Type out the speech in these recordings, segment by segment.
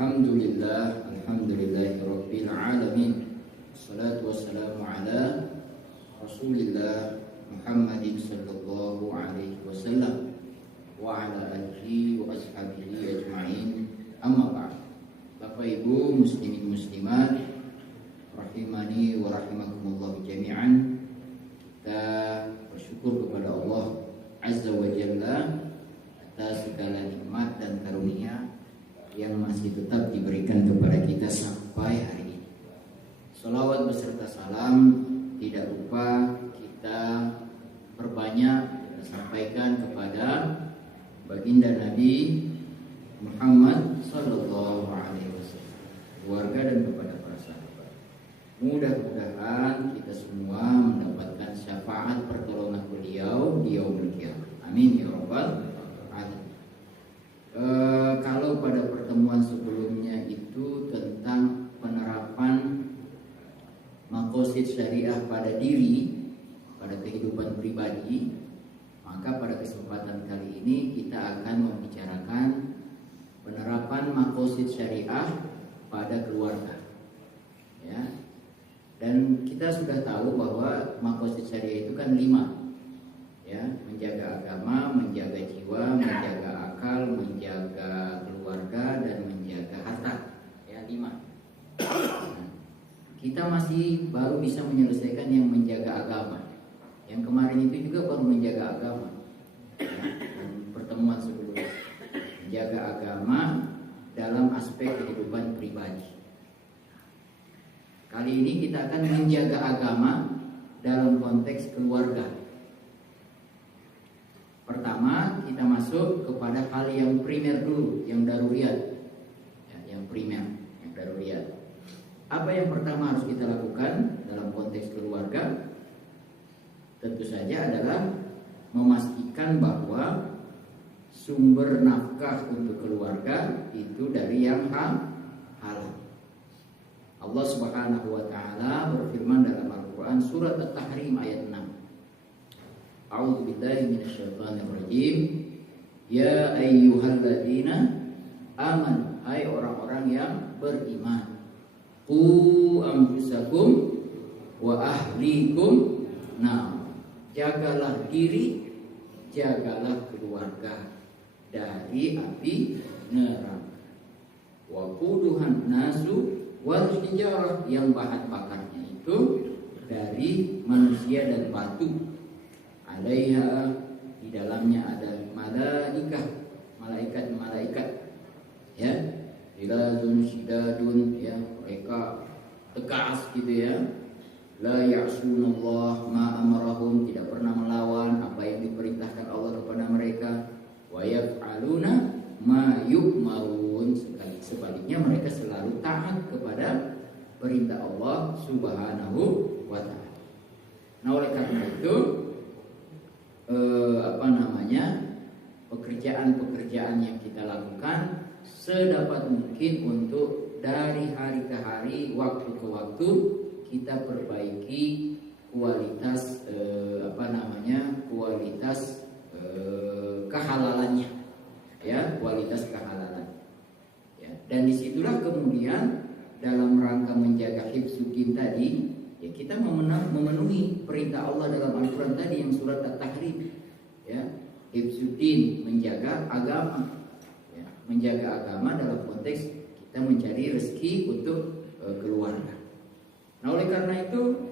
Alhamdulillahirabbil alamin. Wassalatu wassalamu ala Rasulillah Muhammadin sallallahu alaihi wasallam wa ala alihi wa ashabihi ajma'in. Amma ba'd. Bapak Ibu muslimin muslimat rahimani wa rahimakumullah jami'an. Kita bersyukur kepada Allah Azza wa Jalla atas segala nikmat dan karunia yang masih tetap diberikan kepada kita sampai hari ini. Salawat beserta salam tidak lupa kita perbanyak kita sampaikan kepada baginda Nabi Muhammad sallallahu alaihi wasallam, keluarga dan kepada para sahabat. Mudah-mudahan kita semua mendapatkan syafaat pertolongan beliau di yaumul qiyamah. Amin ya rabbal alamin. Kalau pada pertemuan sebelumnya itu tentang penerapan maqasid syariah pada diri, pada kehidupan pribadi, maka pada kesempatan kali ini kita akan membicarakan penerapan maqasid syariah pada keluarga. Ya. Dan kita sudah tahu bahwa maqasid syariah itu kan 5. Ya, menjaga agama, menjaga jiwa, menjaga akal, menjaga keluarga, dan menjaga harta. Ya, 5. Nah, kita masih baru bisa menyelesaikan yang menjaga agama. Yang kemarin itu juga baru menjaga agama. Ya, pertemuan sebelumnya menjaga agama dalam aspek kehidupan pribadi. Kali ini kita akan menjaga agama dalam konteks keluarga. Pertama, kita masuk kepada hal yang primer dulu, yang daruriyat. Ya, yang primer, yang daruriyat. Apa yang pertama harus kita lakukan dalam konteks keluarga? Tentu saja adalah memastikan bahwa sumber nafkah untuk keluarga itu dari yang halal. Allah Subhanahu wa taala berfirman dalam Al-Qur'an surat At-Tahrim ayat 6. A'udzu billahi minasyaitonir rajim. Ya ayyuhalladzina amanu, hai orang-orang yang beriman. Qu anfusakum wa ahlikum nar. Jagalah diri, jagalah keluarga dari api neraka. Wa quduhan nasu wal hijarah, yang bahan bakarnya itu dari manusia dan batu. Alaiha, di dalamnya ada malaikat, ya, ilazun syidadun, ya, mereka tegas gitu ya. La ya'sunallah ma amarahum, tidak pernah melawan apa yang diperintahkan Allah kepada mereka. Wa yaf'aluna ma yu'marun, sebaliknya mereka selalu taat kepada perintah Allah Subhanahu wa ta'ala. Nah, oleh karena itu pekerjaan yang kita lakukan sedapat mungkin untuk dari hari ke hari, waktu ke waktu kita perbaiki kualitas kualitas kehalalannya, ya, kualitas kehalalan. Ya, dan disitulah kemudian dalam rangka menjaga hifzuddin tadi, ya, kita memenuhi perintah Allah dalam Al-Quran tadi yang surat At-Tahrim. Ya, hifzuddin, menjaga agama. Ya, menjaga agama dalam konteks kita mencari rezeki untuk keluarga. Nah, oleh karena itu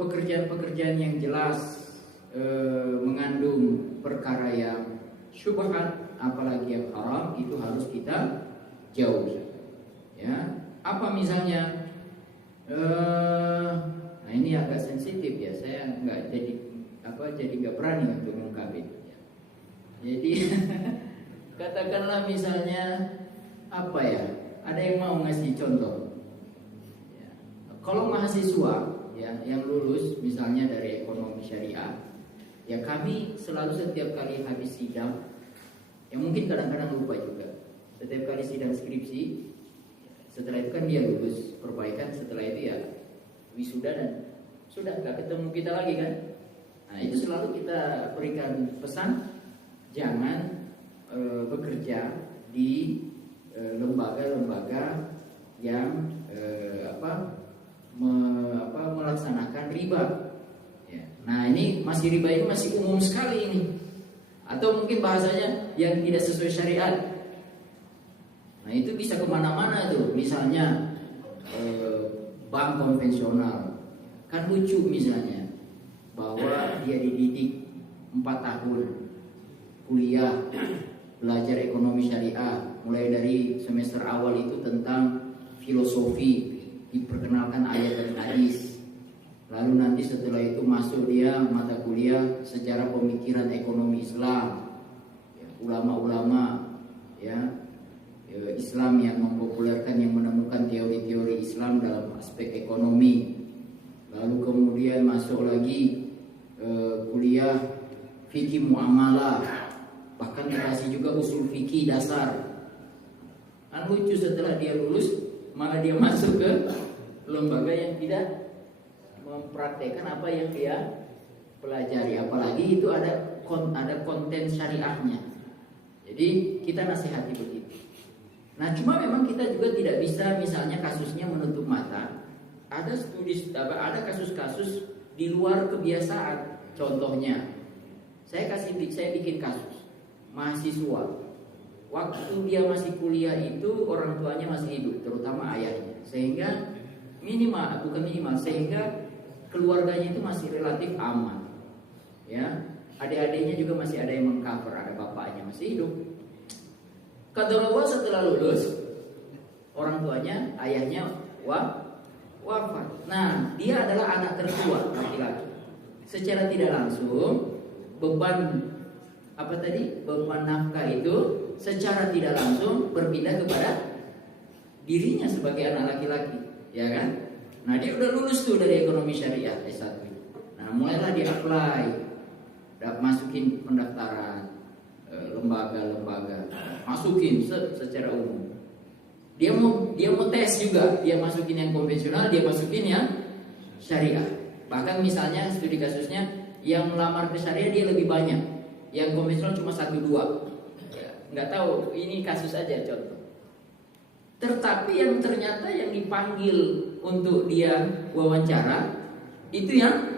pekerjaan-pekerjaan yang jelas mengandung perkara yang syubhat, apalagi yang haram, itu harus kita jauhi. Ya, apa misalnya? Nah, ini agak sensitif ya, saya jadi nggak berani untuk mengungkapin. Ya. Jadi katakanlah misalnya apa ya? Ada yang mau ngasih contoh? Ya. Kalau mahasiswa ya yang lulus misalnya dari ekonomi syariah, ya kami selalu setiap kali habis sidang, yang mungkin kadang-kadang lupa juga, setiap kali sidang skripsi, setelah itu kan dia lulus perbaikan, setelah itu ya wisuda dan sudah nggak ketemu kita lagi kan. Nah, itu selalu kita berikan pesan, jangan bekerja di lembaga-lembaga yang melaksanakan riba. Ya. Nah ini riba ini masih umum sekali ini, atau mungkin bahasanya yang tidak sesuai syariat. Nah itu bisa kemana-mana tuh, misalnya bank konvensional, kan lucu misalnya bahwa dia dididik 4 tahun kuliah belajar ekonomi syariah, mulai dari semester awal itu tentang filosofi, diperkenalkan ayat dan hadis. Lalu nanti setelah itu masuk dia mata kuliah sejarah pemikiran ekonomi Islam, ya, ulama-ulama ya Islam yang mempopulerkan, yang menemukan teori-teori Islam dalam aspek ekonomi. Lalu kemudian masuk lagi kuliah fikih muamalah, bahkan dikasih juga usul fikih dasar. Kan lucu, setelah dia lulus malah dia masuk ke lembaga yang tidak mempraktekkan apa yang dia pelajari, apalagi itu ada konten syariahnya. Jadi kita nasihati begitu. Nah cuma memang kita juga tidak bisa misalnya kasusnya menutup mata. Ada kasus-kasus di luar kebiasaan. Contohnya, saya bikin kasus mahasiswa. Waktu dia masih kuliah itu orang tuanya masih hidup, terutama ayahnya, sehingga sehingga keluarganya itu masih relatif aman. Ya, adik-adiknya juga masih ada yang mengcover, ada bapaknya masih hidup. Qadarullah setelah lulus, orang tuanya, ayahnya wafat. Nah, dia adalah anak tertua laki-laki. Secara tidak langsung beban nafkah itu secara tidak langsung berpindah kepada dirinya sebagai anak laki-laki, ya kan? Nah, dia udah lulus tuh dari ekonomi syariah S1. Nah, mulailah dia apply, masukin pendaftaran lembaga-lembaga, masukin secara umum. Dia mau tes juga, dia masukin yang konvensional, dia masukin yang syariah. Bahkan misalnya studi kasusnya yang melamar ke syariah dia lebih banyak, yang konvensional cuma 1-2. Ya, nggak tahu, ini kasus aja contoh. Tetapi yang ternyata yang dipanggil untuk dia wawancara itu yang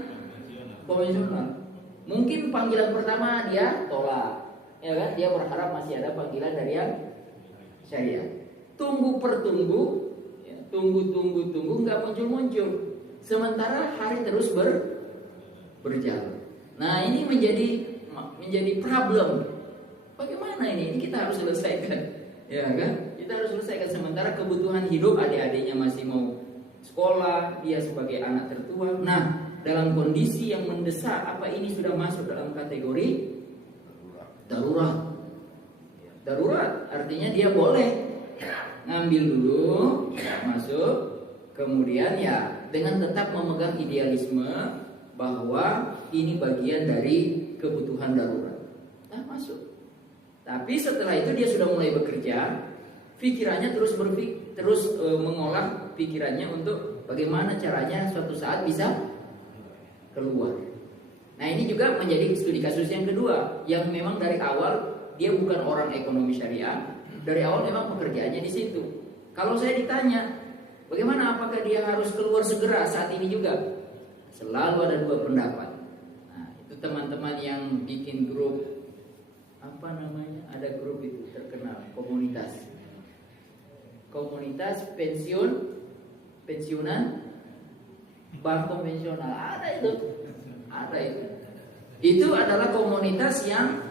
konvensional. Mungkin panggilan pertama dia tolak, ya kan? Dia berharap masih ada panggilan dari yang syariah. Tunggu nggak muncul. Sementara hari terus berjalan. Nah ini menjadi problem. Bagaimana ini? Ini kita harus selesaikan, ya kan? Kita harus selesaikan. Sementara kebutuhan hidup adik-adiknya masih mau sekolah, dia sebagai anak tertua. Nah, dalam kondisi yang mendesak, apa ini sudah masuk dalam kategori darurat. Darurat artinya dia boleh ngambil dulu, masuk, kemudian ya dengan tetap memegang idealisme bahwa ini bagian dari kebutuhan darurat. Nah, masuk. Tapi setelah itu dia sudah mulai bekerja, pikirannya terus mengolah pikirannya untuk bagaimana caranya suatu saat bisa keluar. Nah, ini juga menjadi studi kasus yang kedua, yang memang dari awal dia bukan orang ekonomi syariah, dari awal memang pekerjaannya di situ. Kalau saya ditanya, bagaimana, apakah dia harus keluar segera saat ini juga? Selalu ada dua pendapat. Nah, itu teman-teman yang bikin grup, apa namanya? Ada grup itu terkenal, komunitas pensiunan bank konvensional. Ada itu. Itu adalah komunitas yang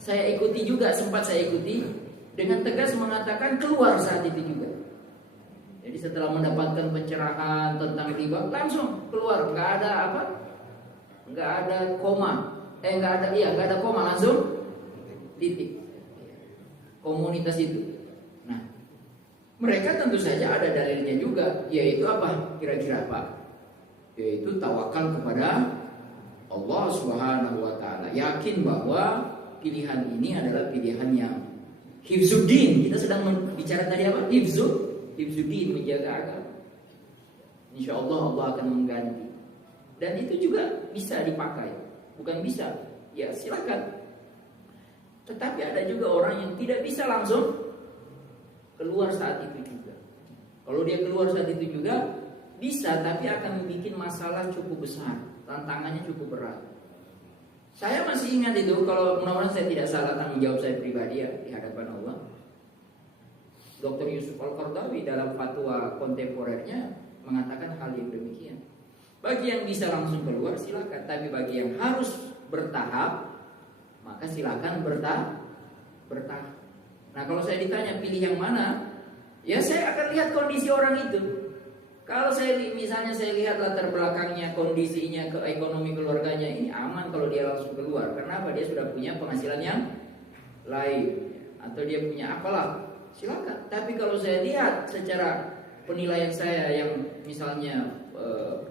saya ikuti juga, sempat saya ikuti, dengan tegas mengatakan keluar saat itu juga. Jadi setelah mendapatkan pencerahan tentang riba, langsung keluar, nggak ada koma, nggak ada koma, langsung titik. Komunitas itu. Nah, mereka tentu saja ada dalilnya juga, yaitu apa? Kira-kira apa? Yaitu tawakal kepada Allah Subhanahu wa taala. Yakin bahwa pilihan ini adalah pilihan yang hifzuddin. Kita sedang bicara tadi apa? Hifzuddin, menjaga agama. Insya Allah Allah akan mengganti. Dan itu juga bisa dipakai. Bukan bisa, ya silakan. Tetapi ada juga orang yang tidak bisa langsung keluar saat itu juga. Kalau dia keluar saat itu juga bisa, tapi akan membuat masalah cukup besar, tantangannya cukup berat. Saya masih ingat itu, kalau mudah-mudahan saya tidak salah tanggung jawab saya pribadi ya di hadapan Allah. Dr. Yusuf Al-Qaradawi dalam fatwa kontemporernya mengatakan hal yang demikian. Bagi yang bisa langsung keluar silakan, tapi bagi yang harus bertahap, maka silakan bertahap. Nah, kalau saya ditanya pilih yang mana, ya saya akan lihat kondisi orang itu. Kalau misalnya saya lihat latar belakangnya, kondisinya, ekonomi keluarganya ini aman kalau dia langsung keluar. Kenapa? Dia sudah punya penghasilan yang lain, atau dia punya apalah, silakan. Tapi kalau saya lihat secara penilaian saya yang misalnya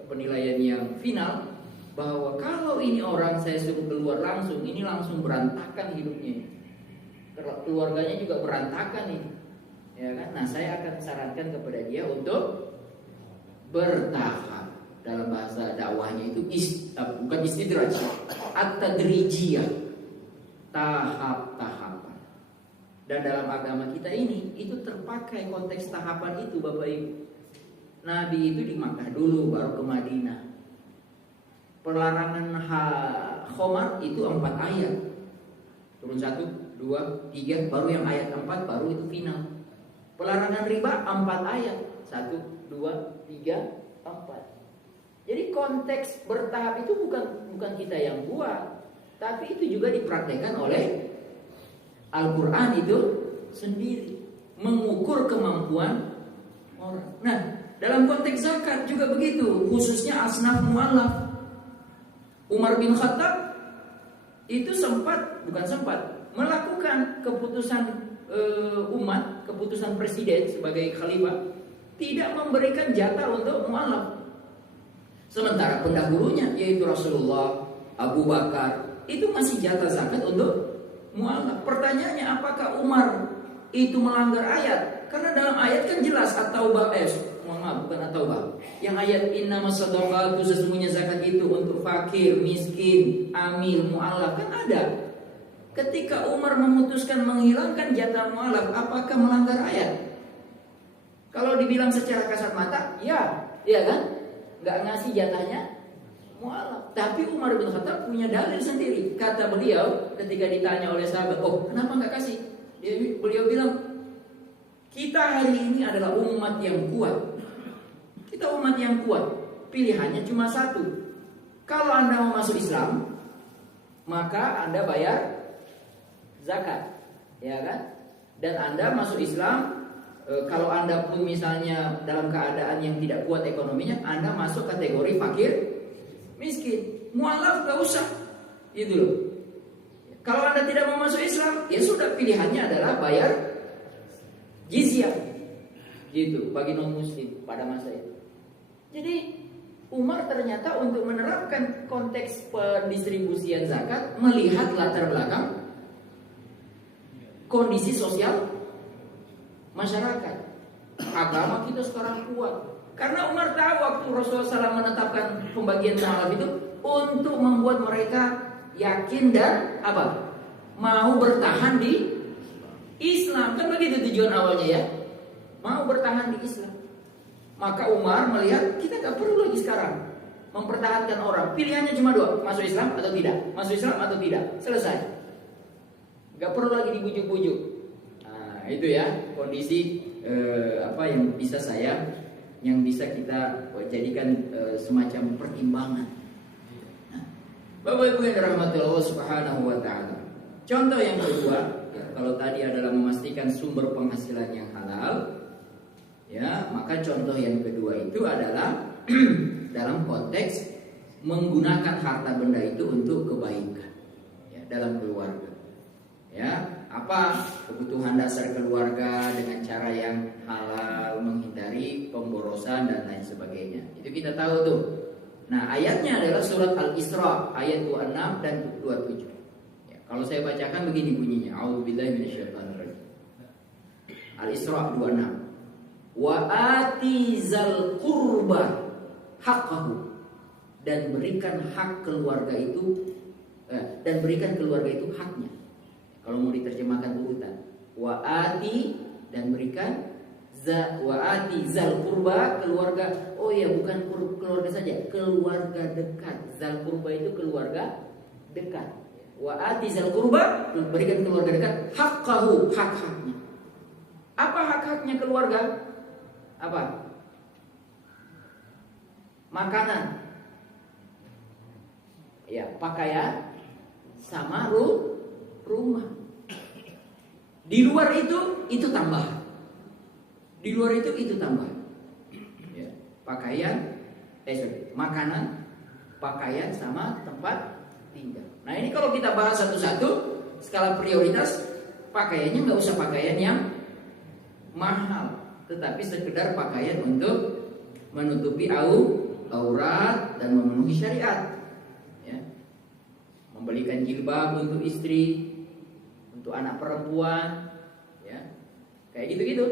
penilaian yang final, bahwa kalau ini orang saya suruh keluar langsung, ini langsung berantakan hidupnya, keluarganya juga berantakan ini, ya kan? Nah, saya akan sarankan kepada dia untuk bertahap. Dalam bahasa dakwahnya itu bukan istidraj, at-tadrijiyah, tahap-tahapan. Dan dalam agama kita ini itu terpakai konteks tahapan itu, Bapak Ibu. Nabi itu di Makkah dulu, baru ke Madinah. Pelarangan khamar itu 4 ayat. Turun 1, 2, 3, baru yang ayat 4 baru itu final. Pelarangan riba 4 ayat. 1, 2, 3, 4. Jadi konteks bertahap itu bukan kita yang buat, tapi itu juga dipraktekkan oleh Al-Quran itu sendiri, mengukur kemampuan orang. Nah, dalam konteks zakat juga begitu, khususnya asnaf mu'allaf. Umar bin Khattab itu bukan sempat melakukan keputusan umat, keputusan presiden sebagai khalifah, tidak memberikan jatah untuk mu'allaf. Sementara pendahulunya yaitu Rasulullah, Abu Bakar itu masih jatah zakat untuk mu'allaf. Pertanyaannya, apakah Umar itu melanggar ayat? Karena dalam ayat kan jelas at-taubah, bukan at-taubah. Yang ayat innamas shadaqatu, sesungguhnya zakat itu untuk fakir, miskin, amil, mu'allaf, kan ada. Ketika Umar memutuskan menghilangkan jatah mu'allaf, apakah melanggar ayat? Kalau dibilang secara kasat mata, ya kan? Nggak ngasih jatahnya mu'allaf. Tapi Umar bin Khattab punya dalil sendiri. Kata beliau ketika ditanya oleh sahabat, kenapa nggak kasih? Beliau bilang, kita hari ini adalah umat yang kuat. Kita umat yang kuat. Pilihannya cuma satu. Kalau Anda mau masuk Islam, maka Anda bayar zakat, ya kan? Dan Anda masuk Islam, kalau Anda pun misalnya dalam keadaan yang tidak kuat ekonominya, Anda masuk kategori fakir, miskin. Mu'allaf gak usah, gitu loh. Kalau Anda tidak mau masuk Islam, ya sudah, pilihannya adalah bayar jizyah, gitu, bagi non muslim pada masa itu. Jadi Umar ternyata untuk menerapkan konteks pendistribusian zakat melihat latar belakang kondisi sosial masyarakat. Agama kita sekarang kuat karena Umar tahu waktu Rasulullah SAW menetapkan pembagian mu'allaf itu untuk membuat mereka yakin dan mau bertahan di Islam. Kan begitu tujuan awalnya ya, mau bertahan di Islam. Maka Umar melihat kita gak perlu lagi sekarang mempertahankan orang. Pilihannya cuma 2, masuk Islam atau tidak, masuk Islam atau tidak, selesai. Gak perlu lagi dibujuk-bujuk. Nah itu ya kondisi yang bisa kita jadikan semacam pertimbangan. Nah, Bapak Ibu yang dirahmati Allah Subhanahu wa taala. Contoh yang kedua, kalau tadi adalah memastikan sumber penghasilan yang halal, ya, maka contoh yang kedua itu adalah dalam konteks menggunakan harta benda itu untuk kebaikan, ya, dalam keluarga. Ya, apa kebutuhan dasar keluarga dengan cara yang halal, menghindari pemborosan dan lain sebagainya. Itu kita tahu tuh. Nah, ayatnya adalah surat Al-Isra ayat 26 dan 27. Ya, kalau saya bacakan begini bunyinya. A'udzubillahi minasyaitonirrajim. Al-Isra 26. Wa atizal qurba haqqahu, dan berikan hak keluarga itu haknya. Kalau mau diterjemahkan urutan, wa ati dan berikan wa'ati zal qurba, keluarga. Oh ya, bukan keluarga saja, keluarga dekat. Zal qurba itu keluarga dekat. Wa'ati zal qurba, berikan keluarga dekat haqqahu, hak-haknya. Apa hak-haknya keluarga? Apa? Makanan, ya, pakaian, sama rumah. Di luar itu tambah. Di luar itu tambah. Ya, pakaian, makanan, pakaian sama tempat tinggal. Nah, ini kalau kita bahas satu-satu, skala prioritas, pakaiannya nggak usah pakaian yang mahal, tetapi sekedar pakaian untuk menutupi aurat dan memenuhi syariat. Ya. Membelikan jilbab untuk istri, untuk anak perempuan, ya, kayak gitu-gitu.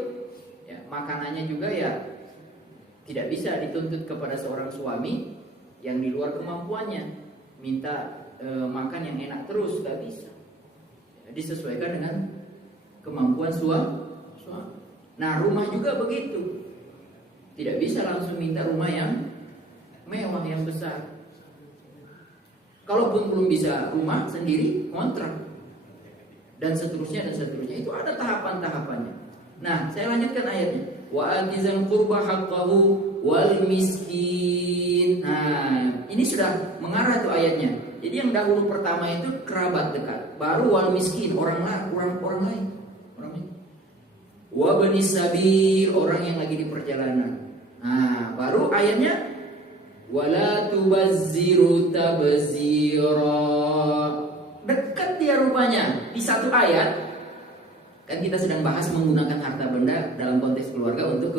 Ya, makanannya juga ya tidak bisa dituntut kepada seorang suami yang di luar kemampuannya, minta makan yang enak terus, gak bisa. Ya, disesuaikan dengan kemampuan suami. Nah, rumah juga begitu. Tidak bisa langsung minta rumah yang mewah, yang besar. Kalaupun belum bisa rumah sendiri, kontrak dan seterusnya. Itu ada tahapan-tahapannya. Nah, saya lanjutkan ayatnya. Wa atizal qurba haqqahu wal miskin. Nah, ini sudah mengarah tuh ayatnya. Jadi yang dahulu pertama itu kerabat dekat, baru wal miskin, orang lain. Wa bani sabil, orang yang lagi di perjalanan. Nah, baru ayatnya wala tubazziru tabzira. Dekat dia rupanya di satu ayat. Kan kita sedang bahas menggunakan harta benda dalam konteks keluarga untuk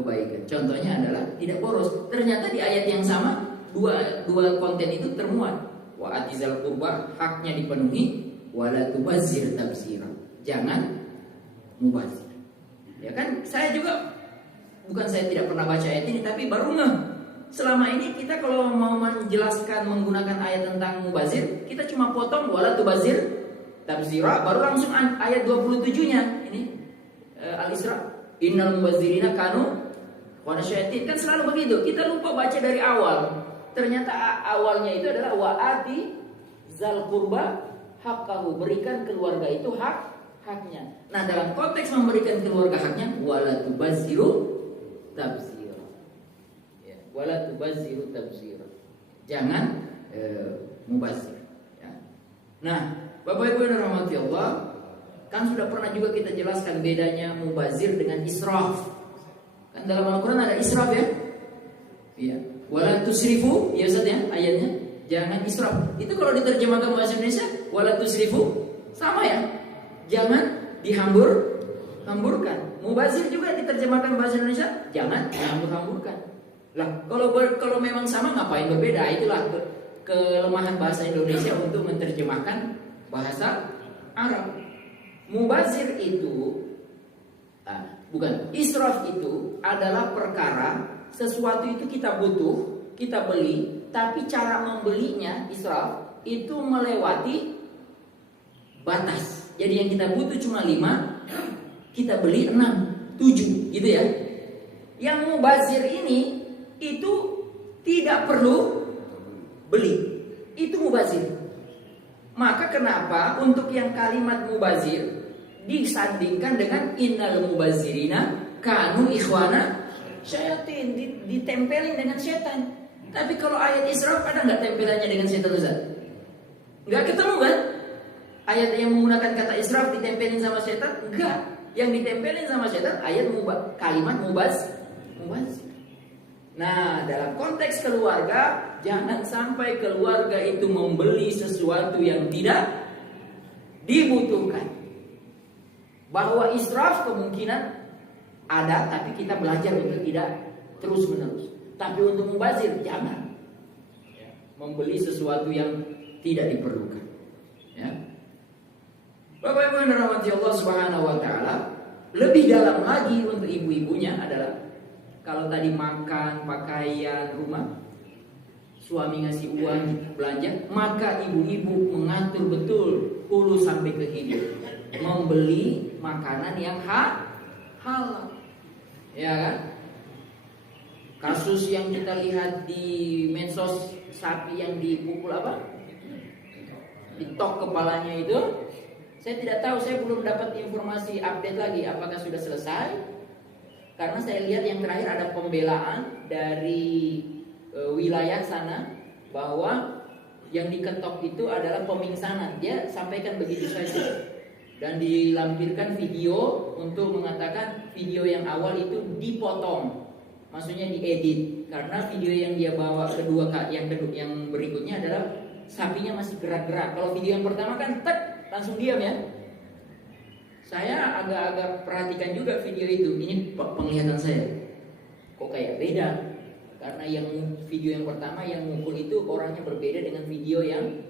kebaikan. Contohnya adalah tidak boros. Ternyata di ayat yang sama dua konten itu termuat. Wa atizal qurba, haknya dipenuhi, wala tubazzir tabzira. Jangan mubazir. Ya kan, saya juga bukan saya tidak pernah baca ayat ini, tapi baru ngeh. Selama ini kita kalau mau menjelaskan menggunakan ayat tentang mubazir, kita cuma potong wala tubazzir tabzira, baru langsung ayat 27-nya. Ini Al-Isra. Innal mubazzirina kanu ikhwana syayatin. Kan selalu begitu. Kita lupa baca dari awal. Ternyata awalnya itu adalah wa'ati zal qurba haqqahu. Berikan keluarga itu haknya. Nah, dalam konteks memberikan keluarga haknya, wala tubazziru tabzira. Ya, wala tubazziru tabzira. Jangan mubazir. Ya. Nah, Bapak Ibu yang dirahmati Allah, kan sudah pernah juga kita jelaskan bedanya mubazir dengan israf. Kan dalam Al-Quran ada israf, ya. Iya. Wala tusrifu, ya Ustaz, ya, ayatnya. Jangan israf. Itu kalau diterjemahkan bahasa Indonesia, wala tusrifu, sama ya. Jangan hamburkan. Mubazir juga diterjemahkan bahasa Indonesia, jangan hamburkan. Lah, kalau memang sama, ngapain berbeda? Itulah kelemahan bahasa Indonesia untuk menerjemahkan bahasa Arab. Mubazir itu bukan, israf itu adalah perkara sesuatu itu kita butuh, kita beli, tapi cara membelinya israf itu melewati batas. Jadi yang kita butuh cuma 5, kita beli 6, 7, gitu ya. Yang mubazir ini itu tidak perlu beli, itu mubazir. Maka kenapa untuk yang kalimat mubazir disandingkan dengan innal mubazirina kanu ikhwana syayatin, ditempelin dengan setan. Tapi kalau ayat Isra ada nggak tempelannya dengan setan, Ustaz? Nggak ketemu kan? Ayat yang menggunakan kata israf ditempelin sama setan? Enggak. Yang ditempelin sama setan ayat kalimat mubazir. Nah, dalam konteks keluarga, jangan sampai keluarga itu membeli sesuatu yang tidak dibutuhkan. Bahwa israf kemungkinan ada, tapi kita belajar untuk tidak terus-menerus. Tapi untuk mubazir jangan membeli sesuatu yang tidak diperlukan. Ya. Bapak Ibu yang dirahmati Allah Subhanahu wa taala, lebih dalam lagi untuk ibu-ibunya adalah kalau tadi makan, pakaian, rumah, suami ngasih uang belanja, maka ibu-ibu mengatur betul hulu sampai ke hilir, membeli makanan yang halal. Ya kan? Kasus yang kita lihat di medsos, sapi yang dipukul apa? Ditok kepalanya itu, saya tidak tahu, saya belum dapat informasi update lagi apakah sudah selesai. Karena saya lihat yang terakhir ada pembelaan dari wilayah sana bahwa yang diketok itu adalah pemingsanan. Dia sampaikan begitu saja. Dan dilampirkan video untuk mengatakan video yang awal itu dipotong. Maksudnya diedit. Karena video yang dia bawa yang berikutnya adalah sapinya masih gerak-gerak. Kalau video yang pertama kan langsung diam ya. Saya agak-agak perhatikan juga video itu. Ini penglihatan saya. Kok kayak beda? Karena yang video yang pertama yang mukul itu orangnya berbeda dengan video yang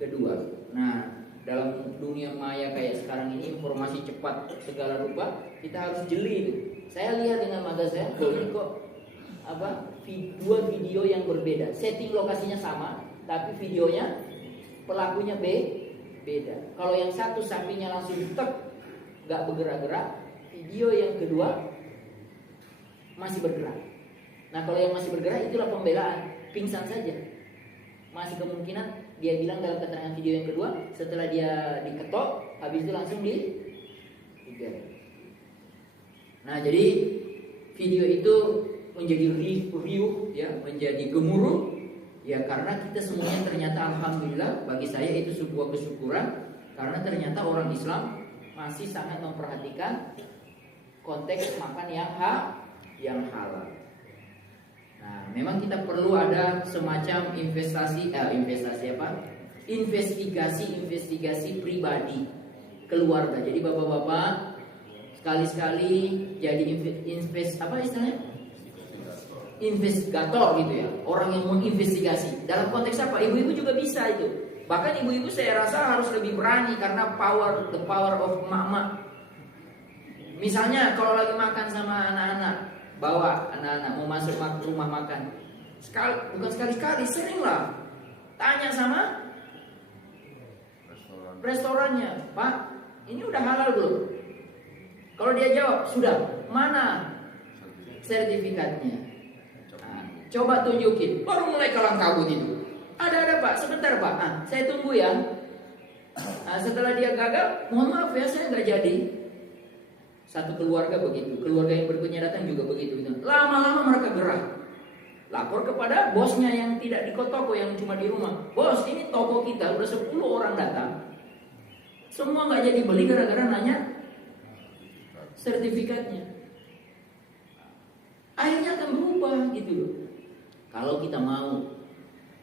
kedua. Nah, dalam dunia maya kayak sekarang ini, informasi cepat segala rupa, kita harus jeli itu. Saya lihat dengan mata saya, ini kok dua video yang berbeda. Setting lokasinya sama, tapi videonya pelakunya beda. Kalau yang satu sapinya langsung nggak bergerak-gerak, video yang kedua masih bergerak. Nah, kalau yang masih bergerak itulah pembelaan, pingsan saja. Masih kemungkinan dia bilang dalam keterangan video yang kedua, setelah dia diketok, habis itu langsung digaruk. Nah, jadi video itu menjadi riuh ya, menjadi gemuruh ya, karena kita semuanya ternyata alhamdulillah, bagi saya itu sebuah kesyukuran, karena ternyata orang Islam masih sangat memperhatikan konteks makan yang halal. Nah, memang kita perlu ada semacam investigasi pribadi keluarga. Jadi bapak-bapak sekali-sekali jadi investigator gitu ya, orang yang menginvestigasi. Dalam konteks apa? Ibu-ibu juga bisa itu. Bahkan ibu-ibu saya rasa harus lebih berani karena the power of emak-emak. Misalnya kalau lagi makan sama anak-anak, bawa anak-anak mau masuk rumah makan, bukan sekali-sekali, seringlah tanya sama restorannya, Pak, ini udah halal belum? Kalau dia jawab sudah, mana sertifikatnya? Nah, coba tunjukin, baru mulai kalang kabut itu. Ada Pak, sebentar Pak, saya tunggu ya. Nah, setelah dia gagal, mohon maaf ya, saya nggak jadi. Satu keluarga begitu, keluarga yang berikutnya datang juga begitu. Lama-lama mereka gerah, lapor kepada bosnya yang tidak di toko, yang cuma di rumah. Bos, ini toko kita udah 10 orang datang, semua nggak jadi beli gara-gara nanya sertifikatnya. Akhirnya akan berubah gitu loh. Kalau kita mau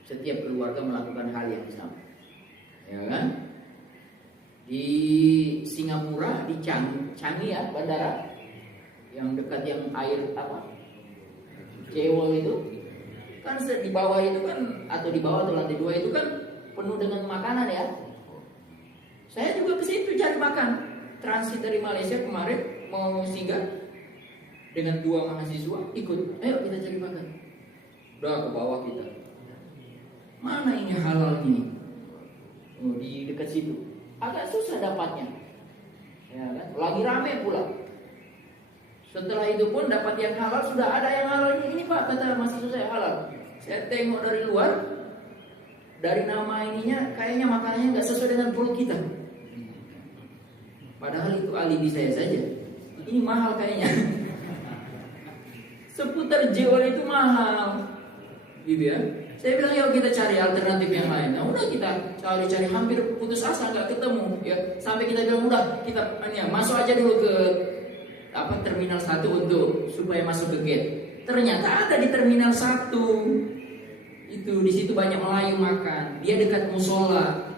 setiap keluarga melakukan hal yang sama, ya kan? Di Singapura, di Changi ya, bandara yang dekat yang air Jewol itu kan, di bawah itu kan, atau di bawah atau lantai 2 itu kan penuh dengan makanan ya. Saya juga ke situ cari makan. Transit dari Malaysia kemarin mau singgah dengan 2 mahasiswa ikut. Ayo kita cari makan. Udah ke bawah kita. Mana ini halal ini? Oh, di dekat situ. Agak susah dapatnya. Ya kan? Lagi rame pula. Setelah itu pun dapat yang halal, sudah ada yang halal ini Pak, kata mahasiswa saya halal. Saya tengok dari luar, dari nama ininya kayaknya makanannya nggak sesuai dengan perut kita. Padahal itu alibi saya saja. Ini mahal kayaknya. Seputar Jewol itu mahal, gitu ya. Saya bilang yuk kita cari alternatif yang lain. Nah udah kita cari hampir putus asa nggak ketemu ya. Sampai kita bilang udah kita masuk aja dulu ke terminal 1 untuk supaya masuk ke gate. Ternyata ada di terminal 1. Itu di situ banyak Melayu makan. Dia dekat musola.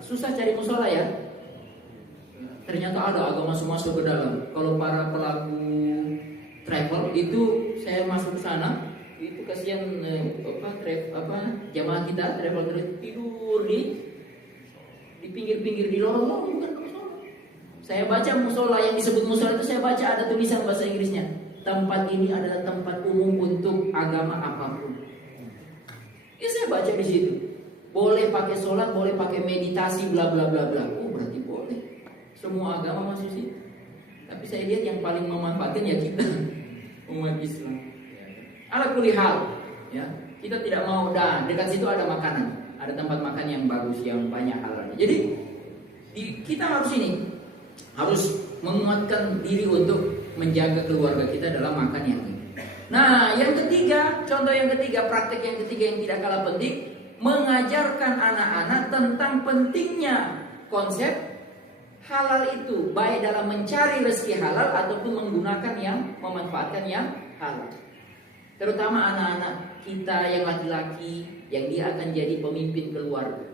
Susah cari musola ya. Ternyata ada agak masuk ke dalam. Kalau para pelaku travel itu saya masuk ke sana. Itu kasihan jamaah kita travel tidur di pinggir-pinggir di lorong bukan musola. Saya baca musola, yang disebut musola itu saya baca ada tulisan bahasa Inggrisnya. Tempat ini adalah tempat umum untuk agama apapun. Ya saya baca di situ. Boleh pakai sholat, boleh pakai meditasi, bla bla bla bla. Oh berarti boleh. Semua agama masuk situ. Tapi saya lihat yang paling memanfaatkan ya kita umat Islam. Ala kulli hal, ya. Kita tidak mau dekat situ ada makanan, ada tempat makan yang bagus, yang banyak halalnya. Jadi kita harus menguatkan diri untuk menjaga keluarga kita dalam makan yang ini. Nah, yang ketiga, contoh yang ketiga, praktek yang ketiga yang tidak kalah penting, mengajarkan anak-anak tentang pentingnya konsep halal itu, baik dalam mencari rezeki halal ataupun menggunakan memanfaatkan yang halal. Terutama anak-anak kita yang laki-laki, yang dia akan jadi pemimpin keluarga.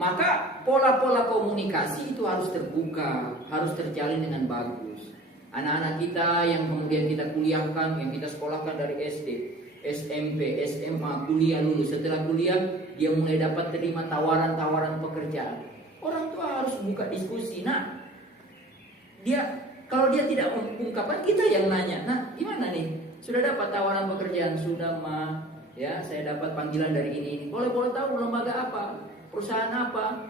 Maka pola-pola komunikasi itu harus terbuka, harus terjalin dengan bagus. Anak-anak kita yang kemudian kita kuliahkan, yang kita sekolahkan dari SD, SMP, SMA, kuliah lulus. Setelah kuliah, dia mulai dapat terima tawaran-tawaran pekerjaan. Orang tua harus buka diskusi. Nah, kalau dia tidak mengungkapkan, kita yang nanya. Nah, gimana nih? Sudah dapat tawaran pekerjaan? Sudah, Ma. Ya, saya dapat panggilan dari ini. Boleh tahu lembaga apa? Perusahaan apa?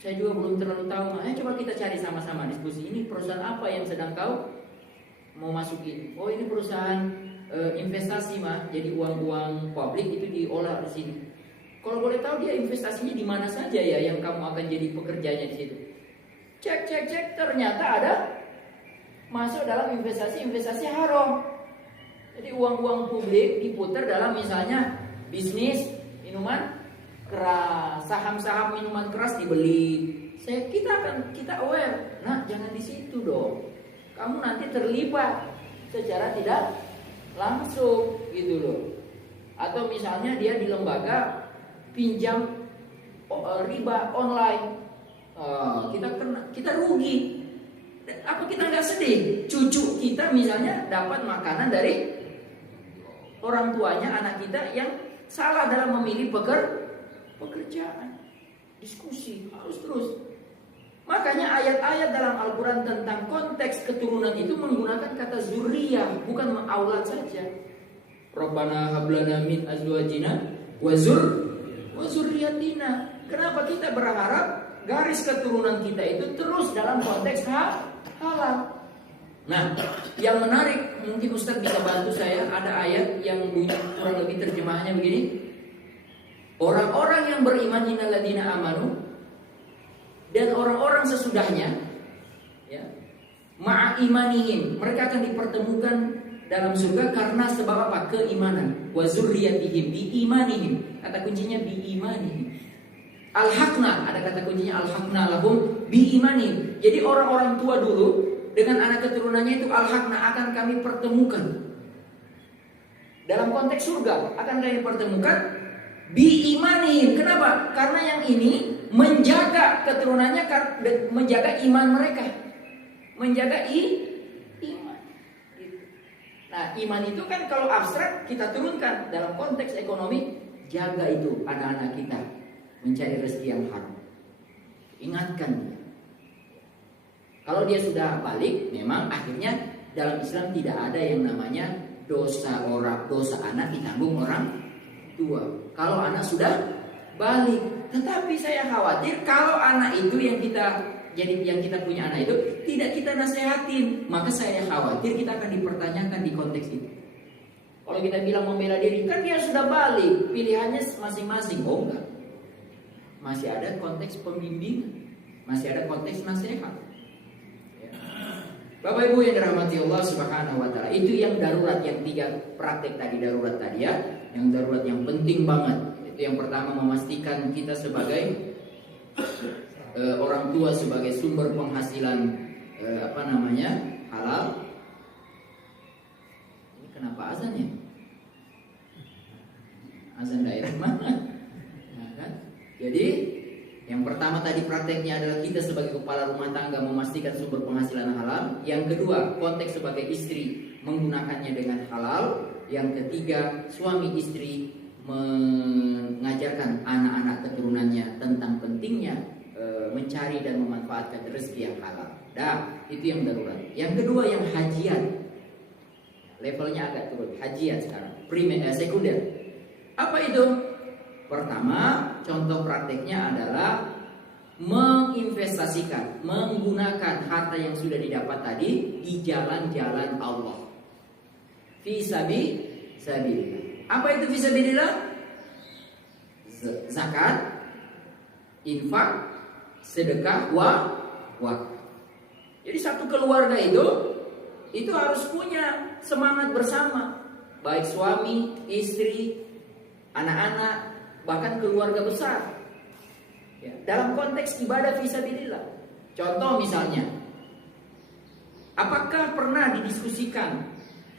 Saya juga belum terlalu tahu. Coba kita cari sama-sama diskusi. Ini perusahaan apa yang sedang kau mau masukin? Oh, ini perusahaan investasi, Ma. Jadi uang-uang publik itu diolah di sini. Kalau boleh tahu dia investasinya di mana saja ya yang kamu akan jadi pekerjanya di situ. Cek, ternyata ada masuk dalam investasi haram. Jadi uang-uang publik diputar dalam misalnya bisnis minuman keras, saham-saham minuman keras dibeli. Kita aware. Nah, jangan di situ dong. Kamu nanti terlibat secara tidak langsung gitu loh. Atau misalnya dia di lembaga pinjam riba online. Kita rugi. Apa kita nggak sedih? Cucu kita misalnya dapat makanan dari orang tuanya, anak kita yang salah dalam memilih pekerjaan. Diskusi harus terus. Makanya ayat-ayat dalam Al-Quran tentang konteks keturunan itu menggunakan kata zuriyah, bukan aulad saja. Rabbana hablana min azwajina wa zurriyatina. Kenapa kita berharap garis keturunan kita itu terus dalam konteks halal? Nah, yang menarik, mungkin Ustaz bisa bantu saya. Ada ayat yang bunyi kurang lebih terjemahannya begini. Orang-orang yang beriman innalladzina amanu, dan orang-orang sesudahnya, ya, ma'a imanihim, mereka akan dipertemukan dalam surga karena sebab apa? Keimanan. Wa zurriyatihim bi imanihim. Kata kuncinya bi imanihim. Al-haqna, ada kata kuncinya al-haqna lahum bi imanihim. Jadi orang-orang tua dulu dengan anak keturunannya itu al-haqna akan kami pertemukan. Dalam konteks surga akan kami pertemukan bi imanihim. Kenapa? Karena yang ini menjaga keturunannya, menjaga iman mereka, menjaga iman. Nah, iman itu kan kalau abstrak kita turunkan dalam konteks ekonomi, jaga itu anak-anak kita mencari rezeki yang haram. Ingatkan dia. Kalau dia sudah balik, memang akhirnya dalam Islam tidak ada yang namanya dosa anak ditanggung orang tua. Kalau anak sudah balik. Tetapi saya khawatir kalau anak itu yang kita punya anak itu tidak kita nasihatin, maka saya khawatir kita akan dipertanyakan di konteks itu. Kalau kita bilang membela diri, kan dia sudah balik, pilihannya masing-masing. Oh enggak, masih ada konteks pembimbingan, masih ada konteks nasihat. Ya. Bapak Ibu yang dirahmati Allah Subhanahu wa taala, itu yang darurat, yang 3 praktek tadi darurat tadi ya, yang darurat yang penting banget. Itu yang pertama, memastikan kita sebagai orang tua sebagai sumber penghasilan halal. Ini kenapa azan ya? Azan daerah mana? Nah, kan? Jadi yang pertama tadi prakteknya adalah kita sebagai kepala rumah tangga memastikan sumber penghasilan halal. Yang kedua, konteks sebagai istri menggunakannya dengan halal. Yang ketiga, suami istri mengajarkan anak-anak keturunannya tentang pentingnya mencari dan memanfaatkan rezeki yang halal. Itu yang darurat. Yang kedua yang hajiat, levelnya agak turun. Hajiat sekarang, sekunder. Apa itu? Pertama, contoh prakteknya adalah menginvestasikan, menggunakan harta harta yang sudah didapat tadi di jalan-jalan Allah. Fi sabilillah. Apa itu fi sabilillah? Zakat, infak, sedekah, wakaf. Jadi satu keluarga itu harus punya semangat bersama, baik suami, istri, anak-anak, bahkan keluarga besar. Ya, dalam konteks ibadah fisabilillah. Contoh misalnya, apakah pernah didiskusikan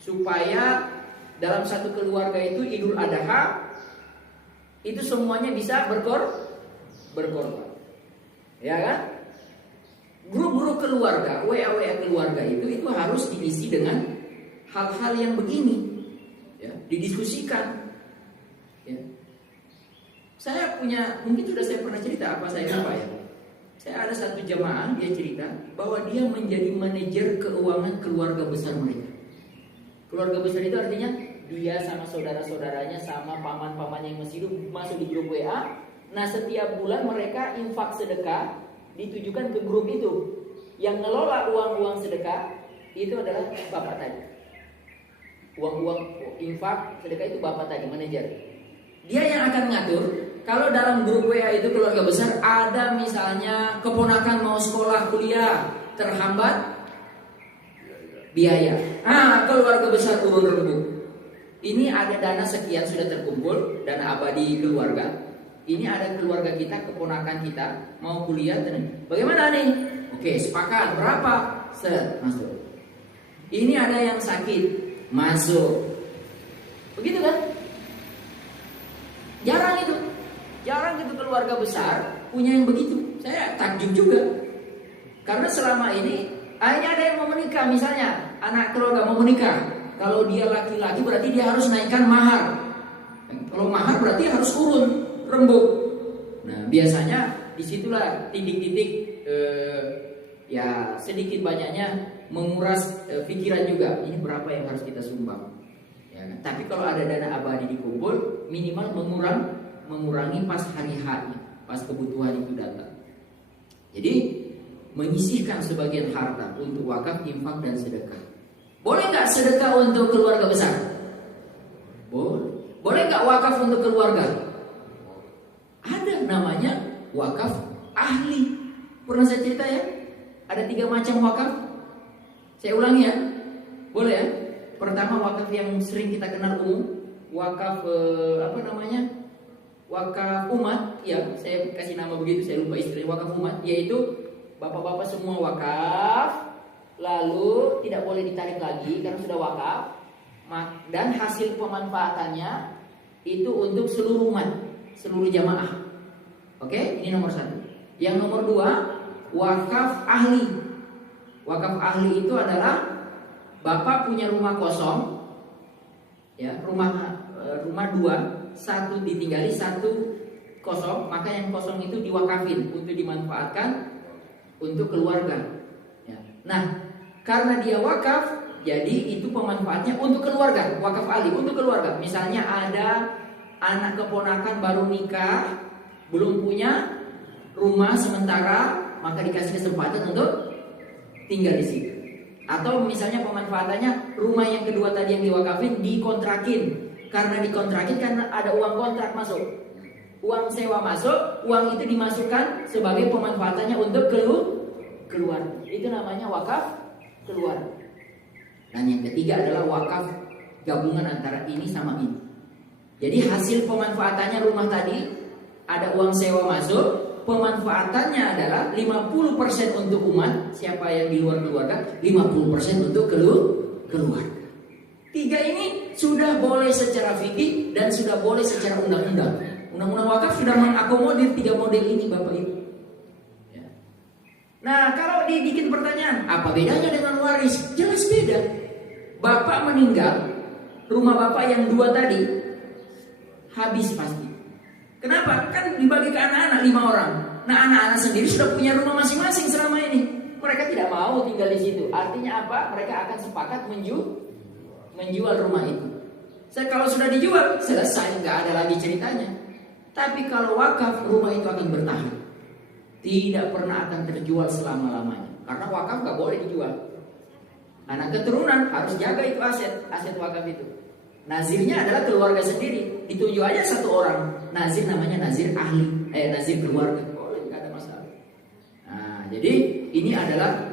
supaya dalam satu keluarga itu Idul Adha itu semuanya bisa berkorban? Ya kan? Grup-grup keluarga, WA keluarga itu harus diisi dengan hal-hal yang begini, ya, didiskusikan. Ya. Saya punya, mungkin sudah saya pernah cerita apa saya lupa ya. Saya ada satu jamaah, dia cerita bahwa dia menjadi manajer keuangan keluarga besar mereka. Keluarga besar itu artinya dia sama saudara-saudaranya, sama paman-paman yang masih hidup masuk di grup WA. Nah, setiap bulan mereka infak sedekah ditujukan ke grup itu. Yang ngelola uang-uang sedekah itu adalah bapak tadi. Uang-uang infak sedekah itu bapak tadi, manajer. Dia yang akan ngatur. Kalau dalam grup WA itu keluarga besar, ada misalnya keponakan mau sekolah kuliah terhambat biaya. Keluarga besar urun rembuk. Ini ada dana sekian sudah terkumpul, dana abadi keluarga. Ini ada keluarga kita, keponakan kita mau kuliah. Bagaimana nih? Oke, sepakat. Berapa? Masuk. Ini ada yang sakit, masuk. Begitu kan? Jarang itu keluarga besar punya yang begitu. Saya takjub juga. Karena selama ini akhirnya ada yang mau menikah, misalnya anak keluarga mau menikah. Kalau dia laki-laki berarti dia harus naikkan mahar. Kalau mahar berarti harus urun rembuk. Nah, biasanya disitulah titik-titik ya sedikit banyaknya menguras pikiran juga. Ini berapa yang harus kita sumbang? Ya, kan? Tapi kalau ada dana abadi dikumpul, minimal mengurangi pas hari H, pas kebutuhan itu datang. Jadi menyisihkan sebagian harta untuk wakaf, infak dan sedekah. Boleh nggak sedekah untuk keluarga besar? Boleh. Boleh nggak wakaf untuk keluarga? Ada namanya wakaf ahli. Pernah saya cerita ya? Ada 3 macam wakaf. Saya ulangi ya. Boleh ya? Pertama wakaf yang sering kita kenal umum, wakaf wakaf umat. Ya, saya kasih nama begitu, saya lupa istilahnya, wakaf umat, yaitu bapak-bapak semua wakaf, lalu tidak boleh ditarik lagi karena sudah wakaf, dan hasil pemanfaatannya itu untuk seluruh umat, seluruh jamaah. Oke, ini nomor 1. Yang nomor 2, wakaf ahli. Wakaf ahli itu adalah bapak punya rumah kosong, ya, rumah 2, 1 ditinggali, 1 kosong, maka yang kosong itu diwakafin untuk dimanfaatkan untuk keluarga. Ya. Nah, karena dia wakaf, jadi itu pemanfaatnya untuk keluarga, wakaf ahli untuk keluarga. Misalnya ada anak keponakan baru nikah, belum punya rumah sementara, maka dikasih kesempatan untuk tinggal di situ. Atau misalnya pemanfaatannya rumah yang kedua tadi yang diwakafin dikontrakin. Karena dikontrakin karena ada uang kontrak masuk, uang sewa masuk, uang itu dimasukkan sebagai pemanfaatannya untuk keluar. Itu namanya wakaf keluar. Dan yang ketiga adalah wakaf gabungan antara ini sama ini. Jadi hasil pemanfaatannya rumah tadi ada uang sewa masuk, pemanfaatannya adalah 50% untuk umat, siapa yang di luar keluarga, 50% untuk keluarga. 3 ini sudah boleh secara fikih dan sudah boleh secara undang-undang. Undang-undang wakaf sudah mengakomodir 3 model ini, Bapak Ibu. Ya. Nah, kalau dibikin pertanyaan, apa bedanya dengan waris? Jelas beda. Bapak meninggal, rumah Bapak yang 2 tadi habis pasti. Kenapa? Kan dibagi ke anak-anak 5 orang. Nah, anak-anak sendiri sudah punya rumah masing-masing selama ini. Mereka tidak mau tinggal di situ. Artinya apa? Mereka akan sepakat menjual rumah itu. Kalau sudah dijual, selesai, nggak ada lagi ceritanya. Tapi kalau wakaf, rumah itu akan bertahan. tidak pernah akan terjual selama-lamanya. Karena wakaf nggak boleh dijual. Anak keturunan harus jaga itu aset wakaf itu. Nazirnya adalah keluarga sendiri. Ditunjuk aja satu orang nazir, namanya nazir ahli, nazir keluarga, boleh, nggak ada masalah. Nah, jadi ini adalah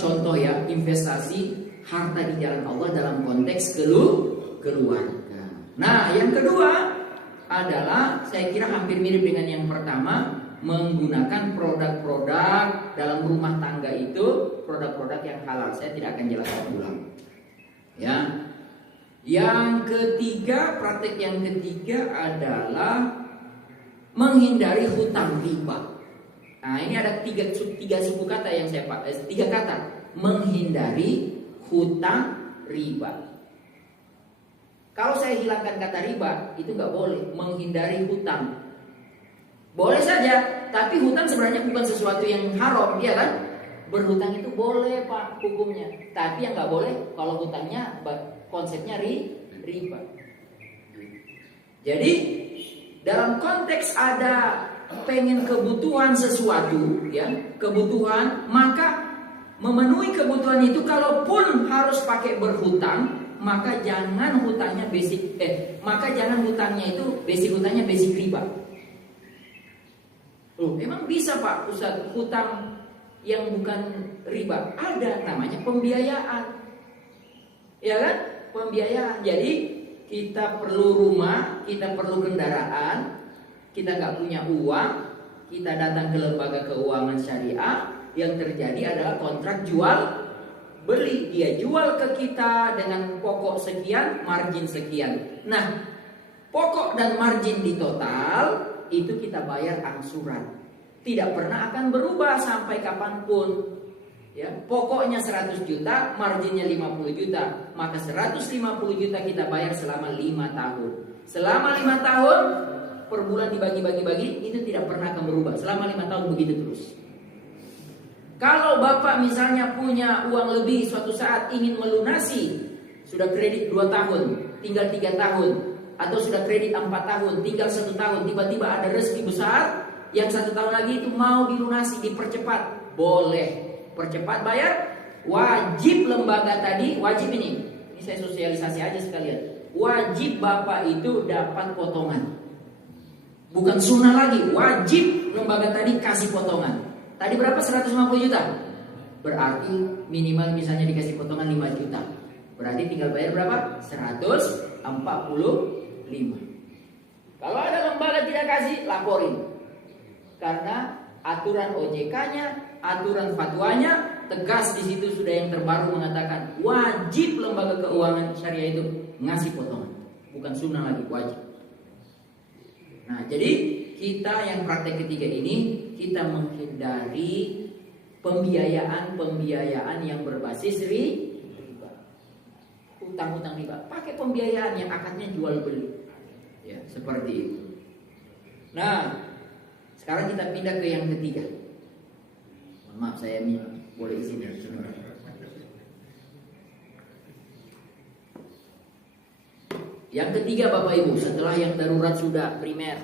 contoh ya, investasi harta di jalan Allah dalam konteks keluarga. Nah, yang kedua adalah saya kira hampir mirip dengan yang pertama, menggunakan produk-produk dalam rumah tangga itu, produk-produk yang halal. Saya tidak akan jelaskan ulang. Ya. Yang ketiga, praktek yang ketiga adalah menghindari hutang riba. Nah, ini ada tiga suku kata yang saya pakai, tiga kata. Menghindari hutang riba. Kalau saya hilangkan kata riba, itu nggak boleh. Menghindari hutang. Boleh saja, tapi hutang sebenarnya bukan sesuatu yang haram, ya kan? Berhutang itu boleh Pak hukumnya, tapi yang nggak boleh kalau hutangnya konsepnya riba. Jadi dalam konteks ada pengen kebutuhan sesuatu, ya kebutuhan, maka memenuhi kebutuhan itu kalaupun harus pakai berhutang, maka jangan hutangnya basic hutangnya basic riba. Emang bisa Pak Ustaz hutang yang bukan riba? Ada, namanya pembiayaan. Ya kan? Pembiayaan. Jadi kita perlu rumah, kita perlu kendaraan, kita nggak punya uang, kita datang ke lembaga keuangan syariah, yang terjadi adalah kontrak jual beli. Dia jual ke kita dengan pokok sekian, margin sekian. Nah, pokok dan margin di total itu kita bayar angsuran. Tidak pernah akan berubah sampai kapanpun. Ya, pokoknya 100 juta, marginnya 50 juta. Maka 150 juta kita bayar selama 5 tahun. Selama 5 tahun per bulan dibagi-bagi, itu tidak pernah akan berubah. Selama 5 tahun begitu terus. Kalau Bapak misalnya punya uang lebih, suatu saat ingin melunasi, sudah kredit 2 tahun, tinggal 3 tahun, atau sudah kredit 4 tahun, tinggal 1 tahun, tiba-tiba ada rezeki besar, yang 1 tahun lagi itu mau dilunasi, dipercepat, boleh. Percepat bayar, wajib lembaga tadi, wajib ini saya sosialisasi aja sekalian. Wajib Bapak itu dapat potongan. Bukan sunnah lagi, wajib lembaga tadi kasih potongan. Tadi berapa? 150 juta. Berarti minimal misalnya dikasih potongan 5 juta. Berarti tinggal bayar berapa? 145. Kalau ada lembaga tidak kasih, laporin. Karena aturan OJK-nya, aturan fatwanya tegas di situ sudah yang terbaru mengatakan wajib lembaga keuangan syariah itu ngasih potongan. Bukan sunnah lagi, wajib. Nah, jadi kita yang praktek ketiga ini kita menghindari pembiayaan yang berbasis riba. Hutang-hutang riba. Pakai pembiayaan yang akadnya jual beli. Ya, seperti itu. Nah, sekarang kita pindah ke yang ketiga. Mohon maaf saya boleh izin ya. Yang ketiga Bapak Ibu, setelah yang darurat sudah primer,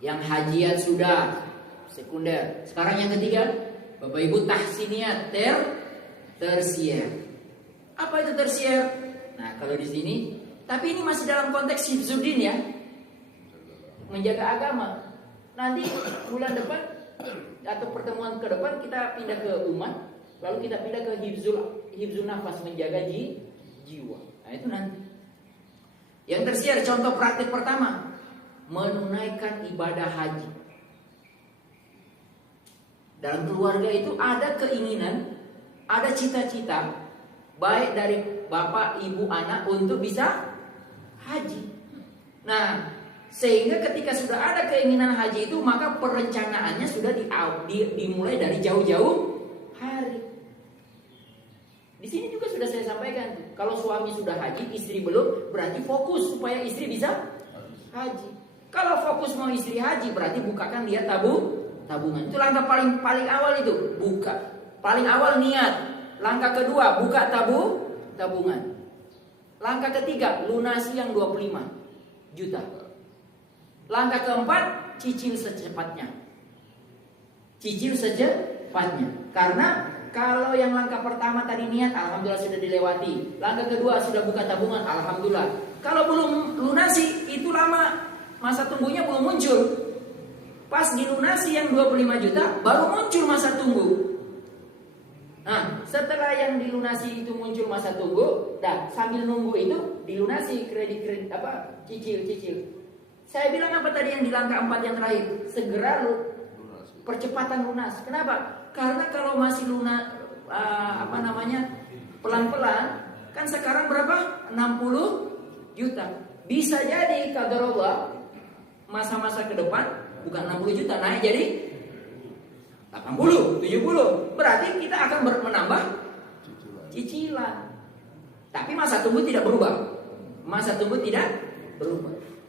yang hajiat sudah sekunder. Sekarang yang ketiga, Bapak Ibu, tahsiniyat tersier. Apa itu tersier? Nah, kalau di sini, tapi ini masih dalam konteks hifzuddin ya. Menjaga agama. Nanti bulan depan atau pertemuan ke depan kita pindah ke umat, lalu kita pindah ke hifzul nafas, menjaga jiwa. Nah, itu nanti. Yang tersier, contoh praktik pertama, menunaikan ibadah haji. Dalam keluarga itu ada keinginan, ada cita-cita, baik dari bapak, ibu, anak untuk bisa haji. Nah, sehingga ketika sudah ada keinginan haji itu, maka perencanaannya sudah dimulai dari jauh-jauh hari. Di sini juga sudah saya sampaikan, kalau suami sudah haji, istri belum, berarti fokus supaya istri bisa haji. Kalau fokus mau istri haji, berarti bukakan dia tabungan. Itu langkah paling awal itu, buka. Paling awal niat. Langkah kedua, buka tabungan. Langkah ketiga, lunasi yang 25 juta. Langkah keempat, cicil secepatnya. Cicil secepatnya. Karena kalau yang langkah pertama tadi niat, alhamdulillah sudah dilewati. Langkah kedua sudah buka tabungan, alhamdulillah. Kalau belum lunasi, itu lama, masa tunggunya belum muncul. Pas dilunasi yang 25 juta, baru muncul masa tunggu. Nah, setelah yang dilunasi itu muncul masa tunggu, sambil nunggu itu dilunasi kredit cicil. Saya bilang apa tadi yang di langkah 4 yang terakhir? Segera percepatan lunas. Kenapa? Karena kalau masih pelan-pelan, kan sekarang berapa? 60 juta. Bisa jadi qadarullah masa-masa ke depan bukan 60 juta, naik jadi 80, 70. Berarti kita akan menambah cicilan. Tapi masa tunggu tidak berubah.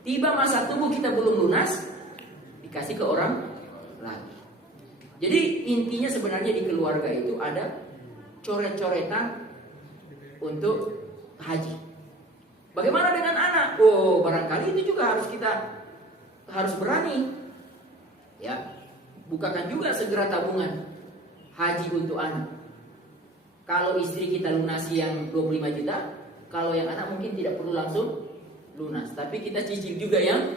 Tiba masa tunggu kita belum lunas, dikasih ke orang lain. Jadi intinya sebenarnya di keluarga itu ada coret-coretan untuk haji. Bagaimana dengan anak? Oh, barangkali itu juga harus berani. Ya, bukakan juga segera tabungan haji untuk anak. Kalau istri kita lunasi yang 25 juta, kalau yang anak mungkin tidak perlu langsung lunas, tapi kita cicil juga yang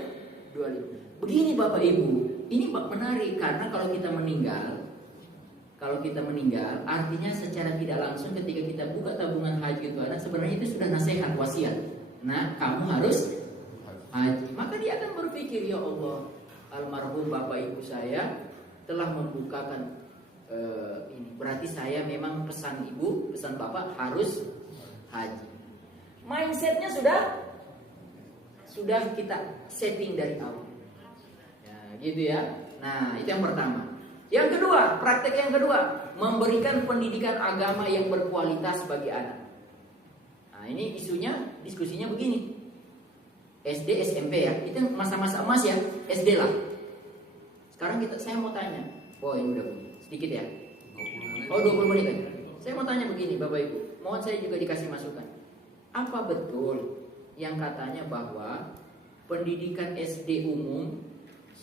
25. Begini Bapak Ibu, ini menarik karena kalau kita meninggal, artinya secara tidak langsung ketika kita buka tabungan haji untuk anak, sebenarnya itu sudah nasihat wasiat. Nah, kamu harus haji. Maka dia akan berpikir, ya Allah, almarhum bapak ibu saya telah membukakan ini. Berarti saya memang pesan ibu, pesan bapak harus haji. Mindsetnya sudah kita setting dari awal. Ya, gitu ya. Nah, itu yang pertama. Yang kedua, praktek yang kedua, memberikan pendidikan agama yang berkualitas bagi anak. Nah, ini diskusinya begini. SD, SMP ya, itu masa-masa emas ya, SD lah. Sekarang saya mau tanya, ini udah sedikit ya. 20 menit aja. Saya mau tanya begini Bapak Ibu, mohon saya juga dikasih masukan. Apa betul yang katanya bahwa pendidikan SD umum,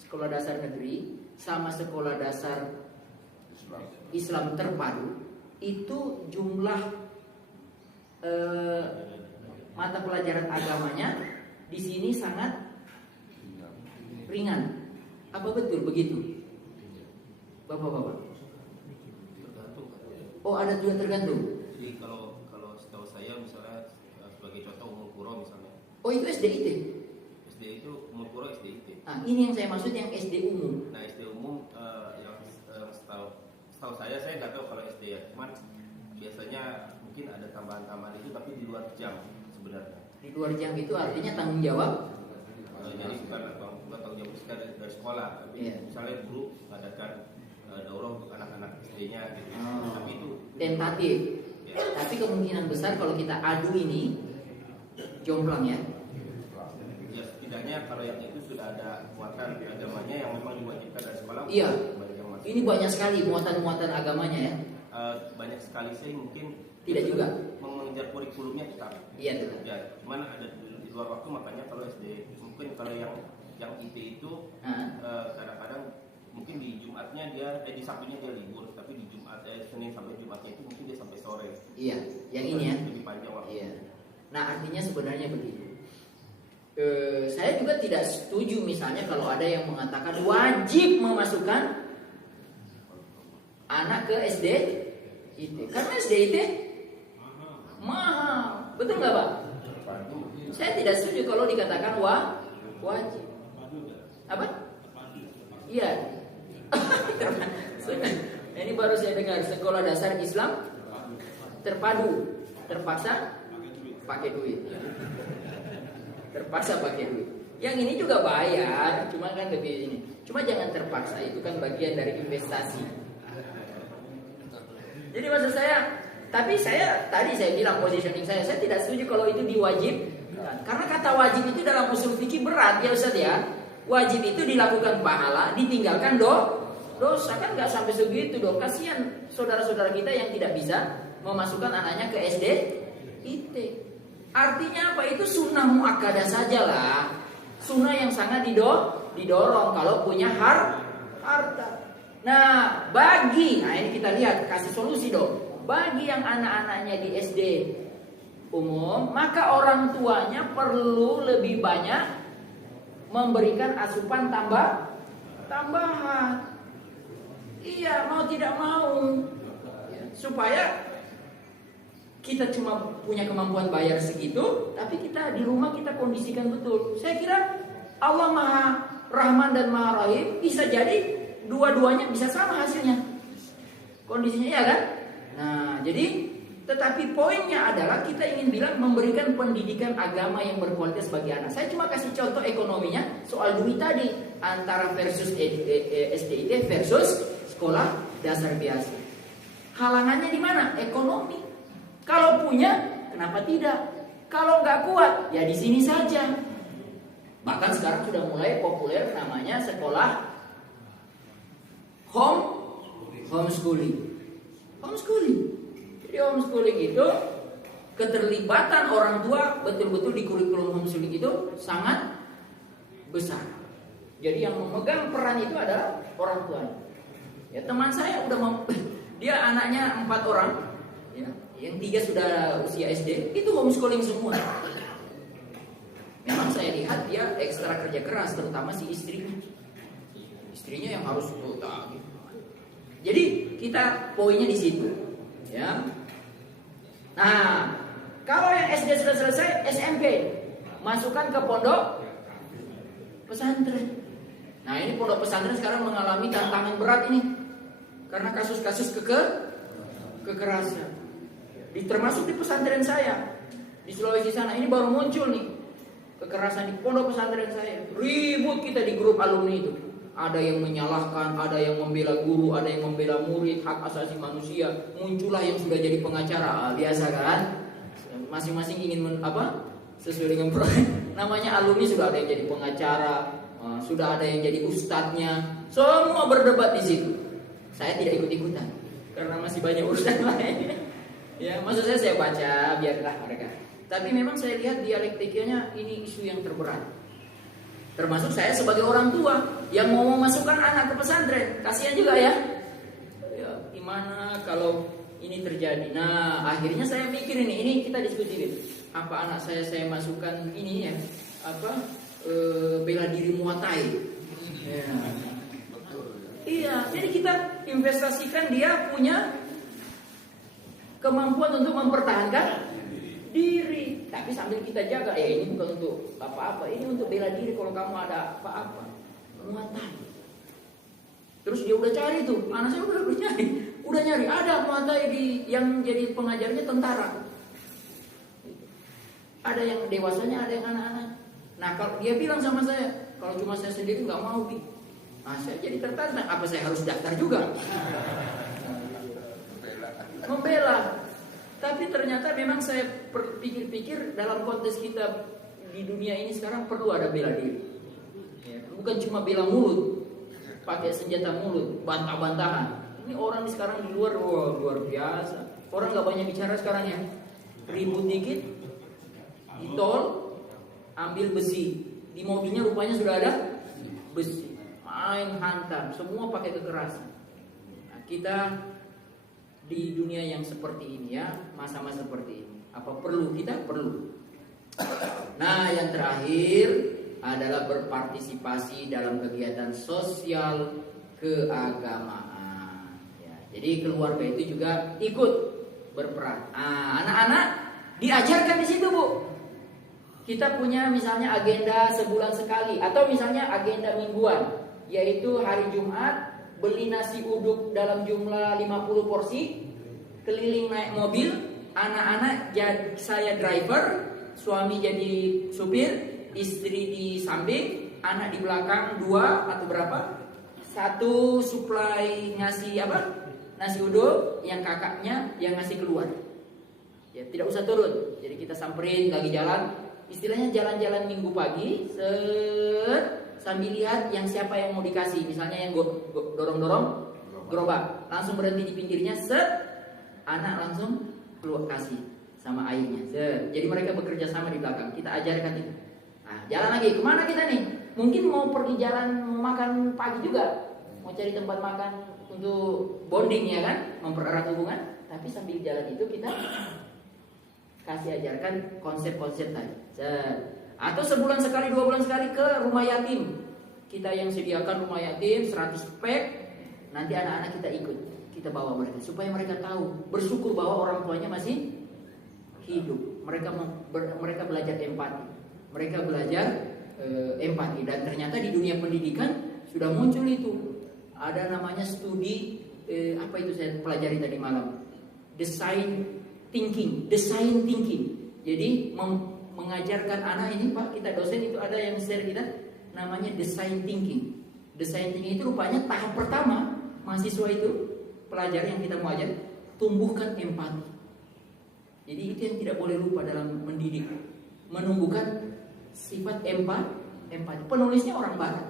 sekolah dasar negeri, sama sekolah dasar Islam terpadu, itu jumlah mata pelajaran agamanya di sini sangat ringan? Apa betul begitu, Bapak-bapak? Oh, ada juga tergantung. Jadi kalau setahu saya misalnya sebagai contoh Umul Qura misalnya. Oh, itu SDIT. SD itu Umul Qura SDIT. Nah, ini yang saya maksud yang SD umum. Nah, SD umum yang setahu saya nggak tahu kalau SD ya. Cuman biasanya mungkin ada tambahan-tambahan itu tapi di luar jam sebenarnya. Di luar jam itu artinya tanggung jawab. Jadi bukan tanggung jawab dari sekolah, tapi misalnya guru mengadakan daurah untuk anak-anak SD-nya gitu. Tapi itu tentatif. Ya. Tapi kemungkinan besar kalau kita adu ini jomplang ya. Ya setidaknya kalau yang itu sudah ada muatan agamanya yang memang diwajibkan dari sekolah. Iya. Ini banyak sekali muatan-muatan agamanya ya. Banyak sekali sih mungkin tidak juga mengejar kurikulumnya tetap. Iya tetap. Ya, cuman ada di luar waktu, makanya kalau SD mungkin kalau yang IT itu kadang-kadang mungkin di Jumatnya di Sabtunya dia libur, tapi di Senin sampai Jumatnya itu mungkin dia sampai sore. Iya, yang ini ya. Lebih panjang waktu. Iya. Nah, artinya sebenarnya begitu. Saya juga tidak setuju misalnya kalau ada yang mengatakan wajib memasukkan anak ke SD IT. Karena SD IT mahal. Betul nggak Pak? Saya tidak setuju kalau dikatakan wajib. Apa? Iya. Ini baru saya dengar sekolah dasar Islam terpadu, terpaksa pakai duit. Terpaksa pakai duit. Yang ini juga bayar, cuma kan lebih ini. Cuma jangan terpaksa, itu kan bagian dari investasi. Jadi maksud saya, tapi tadi saya bilang positioning saya tidak setuju kalau itu diwajibkan. Karena kata wajib itu dalam usul fikih berat ya Ustaz ya. Wajib itu dilakukan pahala, ditinggalkan dosa. Kan nggak sampai segitu dong. Kasihan saudara-saudara kita yang tidak bisa memasukkan anaknya ke SD IT. Artinya apa? Itu sunnah muakkadah sajalah. Sunnah yang sangat didorong kalau punya harta. Nah ini kita lihat, kasih solusi dong. Bagi yang anak-anaknya di SD umum, maka orang tuanya perlu lebih banyak memberikan asupan tambahan. Iya, mau tidak mau, supaya kita cuma punya kemampuan bayar segitu, tapi kita di rumah kita kondisikan betul. Saya kira Allah Maha Rahman dan Maha Rahim, bisa jadi dua-duanya bisa sama hasilnya. Kondisinya ya kan? Nah, jadi tetapi poinnya adalah kita ingin bilang memberikan pendidikan agama yang berkualitas bagi anak. Saya cuma kasih contoh ekonominya soal duit tadi, antara versus SDIT versus sekolah dasar biasa. Halangannya di mana? Ekonomi. Kalau punya, kenapa tidak? Kalau nggak kuat, ya di sini saja. Bahkan sekarang sudah mulai populer namanya sekolah homeschooling. Jadi homeschooling itu keterlibatan orang tua betul-betul di kurikulum homeschooling itu sangat besar. Jadi yang memegang peran itu adalah orang tuanya. Ya, teman saya udah dia anaknya 4 orang, ya, yang 3 sudah usia SD, itu homeschooling semua. Memang saya lihat dia ekstra kerja keras, terutama si istrinya yang harus utang. Jadi kita poinnya di situ, ya. Nah, kalau yang SD sudah selesai, SMP masukkan ke pondok pesantren. Nah, ini pondok pesantren sekarang mengalami tantangan berat ini karena kasus-kasus kekerasan. Termasuk di pesantren saya di Sulawesi sana, ini baru muncul nih kekerasan di pondok pesantren saya. Ribut kita di grup alumni itu. Ada yang menyalahkan, ada yang membela guru, ada yang membela murid, hak asasi manusia. Muncullah yang sudah jadi pengacara. Biasa kan? Masing-masing ingin sesuai dengan proyek. Namanya alumni, sudah ada yang jadi pengacara, sudah ada yang jadi ustadznya. Semua berdebat di situ. Saya tidak ikut-ikutan karena masih banyak urusan lain. Ya, maksud saya baca, biarlah mereka. Tapi memang saya lihat dialektikanya ini isu yang terberat. Termasuk saya sebagai orang tua yang mau memasukkan anak ke pesantren, kasihan juga ya. Ya, gimana kalau ini terjadi? Nah, akhirnya saya mikir ini kita diskusiin. Apa anak saya masukkan ini ya? Bela diri Muay Thai. Ya. Iya, jadi kita investasikan dia punya kemampuan untuk mempertahankan diri, tapi sambil kita jaga, ini bukan untuk apa-apa, ini untuk bela diri kalau kamu ada apa-apa. Muatan. Terus dia udah cari tuh, anak saya udah nyari, ada muatai yang jadi pengajarnya tentara. Ada yang dewasanya, ada yang anak-anak. Nah, kalau dia bilang sama saya, kalau cuma saya sendiri nggak mau, Bi. Nah, saya jadi tertantang, apa saya harus daftar juga? Membela. Tapi ternyata memang saya pikir-pikir dalam konteks kita di dunia ini sekarang perlu ada bela diri. Ya, bukan cuma bela mulut, pakai senjata mulut, bantah-bantahan. Ini orang sekarang di luar, luar biasa. Orang nggak banyak bicara sekarang ya. Ribut dikit, di tol, ambil besi. Di mobilnya rupanya sudah ada besi. Main hantam, semua pakai kekerasan. Nah, kita di dunia yang seperti ini ya, masa-masa seperti ini, apa perlu? Kita perlu. Nah, yang terakhir adalah berpartisipasi dalam kegiatan sosial keagamaan. Ya, jadi keluarga itu juga ikut berperan. Anak-anak diajarkan di situ, Bu. Kita punya misalnya agenda sebulan sekali, atau misalnya agenda mingguan, yaitu hari Jumat beli nasi uduk dalam jumlah 50 porsi, keliling naik mobil, anak-anak saya driver, suami jadi supir, istri di samping, anak di belakang 2 atau berapa, 1 supply ngasih nasi uduk, yang kakaknya yang ngasih keluar. Ya, tidak usah turun. Jadi kita samperin lagi jalan, istilahnya jalan-jalan minggu pagi, sambil lihat yang siapa yang mau dikasih. Misalnya yang dorong-dorong gerobak, langsung berhenti di pinggirnya, anak langsung keluar kasih sama airnya. Jadi mereka bekerja sama di belakang. Kita ajarkan itu. Nah, jalan lagi. Kemana kita nih? Mungkin mau pergi jalan, mau makan pagi juga, mau cari tempat makan untuk bonding ya kan, mempererat hubungan. Tapi sambil jalan itu kita kasih ajarkan konsep-konsep tadi. Atau sebulan sekali, 2 bulan sekali ke rumah yatim. Kita yang sediakan rumah yatim 100 pack. Nanti anak-anak kita ikut, kita bawa mereka supaya mereka tahu, bersyukur bahwa orang tuanya masih hidup. Mereka belajar empati. Mereka belajar empati. Dan ternyata di dunia pendidikan sudah muncul itu. Ada namanya studi apa itu saya pelajari tadi malam. Design thinking. Jadi mengajarkan anak ini, Pak, kita dosen itu ada yang share kita namanya design thinking. Design thinking itu rupanya tahap pertama mahasiswa itu, pelajar yang kita mau ajar, tumbuhkan empati. Jadi itu yang tidak boleh lupa dalam mendidik, menumbuhkan sifat empati. Penulisnya orang Barat.